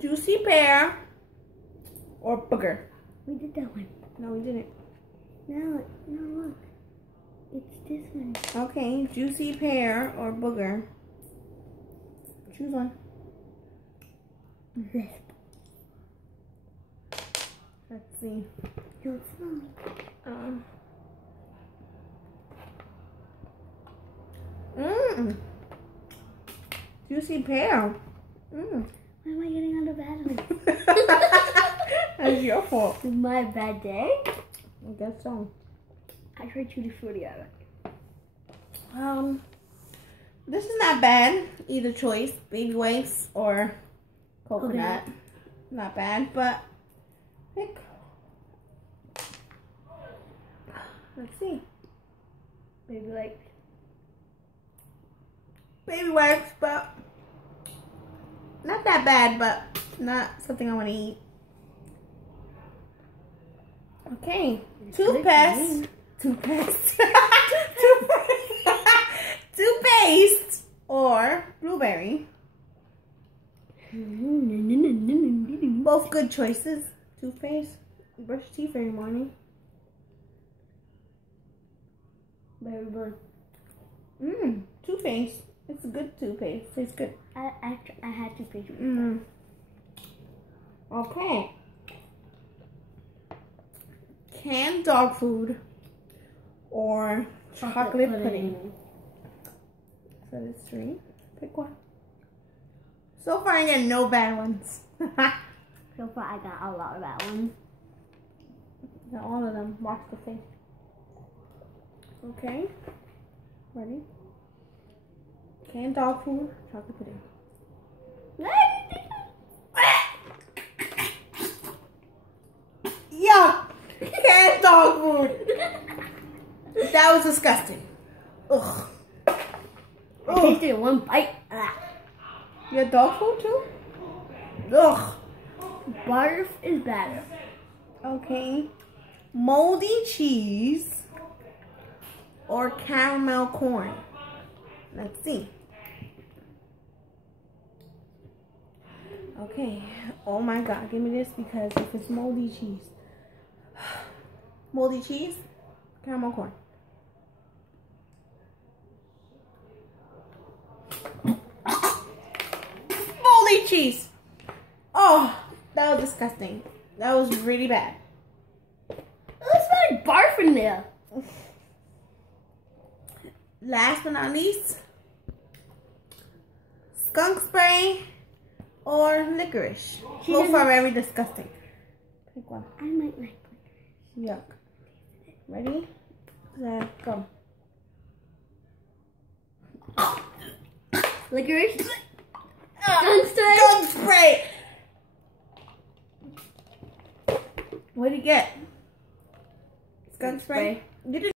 Juicy pear or booger? We did that one. No, we didn't. No, look. It's this one. Okay, juicy pear or booger. Choose one. This. Let's see. Don't smell. Juicy pear. Why am I getting all the bad ones? That's your fault. Is my bad day? I guess so. I tried Tutti Frutti. This is not bad. Either choice, baby wipes or coconut. Okay. Not bad, but pick. Let's see. Baby like. Baby wipes, but not that bad, but not something I want to eat. Okay, toothpaste. Toothpaste. Toothpaste or blueberry. Both good choices. Toothpaste. You brush your teeth every morning. Berry blue. Toothpaste. It's a good toothpaste. Tastes good. I had toothpaste. Okay. Canned dog food or chocolate pudding. So there's 3. Pick one. So far I got no bad ones. So far I got a lot of bad ones. Got all of them. Watch the face. Okay. Ready? Canned dog food, chocolate pudding. Yuck! Canned dog food. That was disgusting. Ugh. I tasted it one bite. You had dog food too? Ugh. Barf is better. Okay. Moldy cheese or caramel corn. Let's see. Okay. Oh my God. Give me this because if it's moldy cheese. Moldy cheese, caramel corn. Moldy cheese. Oh, that was disgusting. That was really bad. There's like barf in there. Last but not least, skunk spray or licorice. Both are very disgusting. Pick one. I might like licorice. Yuck. Ready? Set, go. Licorice? Skunk spray! What did you get? Skunk spray? You didn't